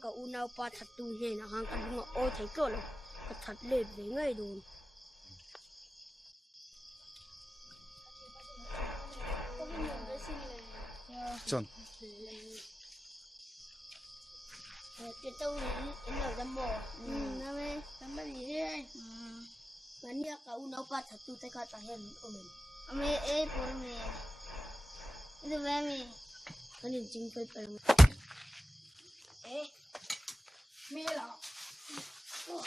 ka una pa thatu he na hang ka lunga o thai ko lo ka that le ve ngai du John. Cái tàu này nó dám bò, nó mới dám bắt gì đấy, mà nia cả u nó bắt thật tu tay cả tay hen ôm mình, ame e por me, itu bami, kan ini jing phải perang, me lah, wah,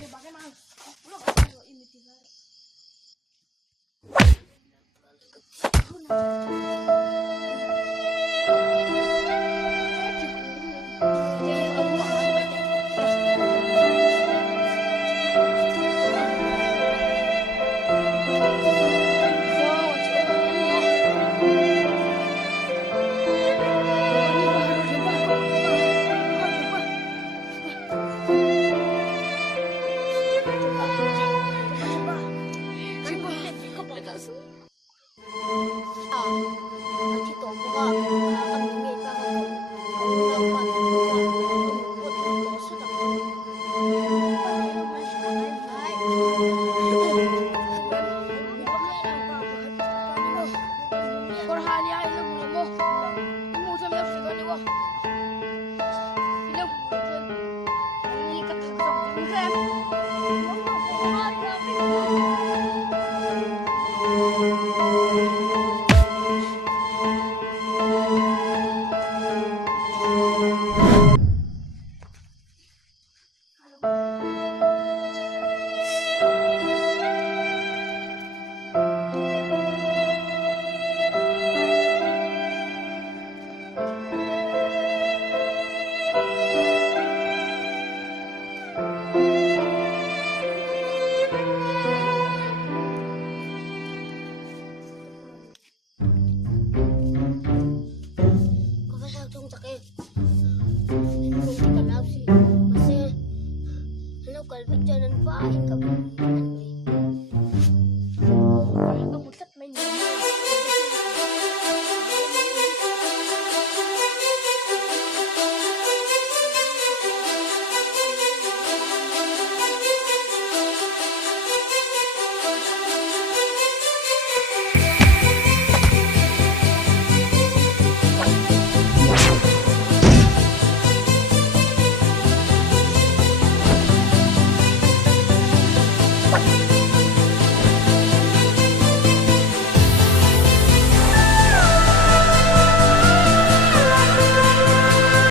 dia bagaimana? Lo ini tiga.